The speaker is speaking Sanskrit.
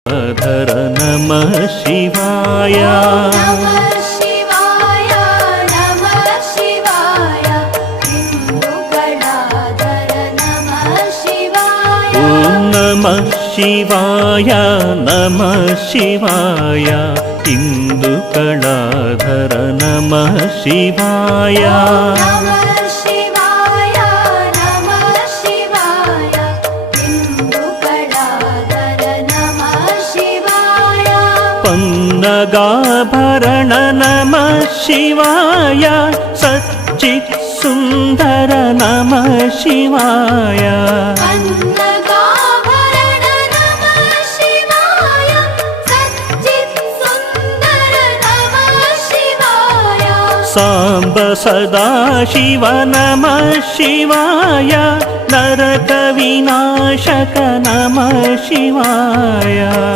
धर नमः शिवाय नमः शिवाय नमः शिवाय हिन्दुगणाधर नमः शिवाय ॐ नमः शिवाय नमः शिवाय हिन्दुगणाधर नमः शिवाय नमः शिवाय नमः शिवाय हिन्दुगणाधर नमः शिवाय पन्नगाभरण नमः शिवाय सच्चित् सुन्दर नमः शिवाय पन्नगाभरण नमः शिवाय सच्चित् सुन्दर नमः शिवाय साम्ब सदाशिव नमः शिवाय नरकविनाशक नमः शिवाय।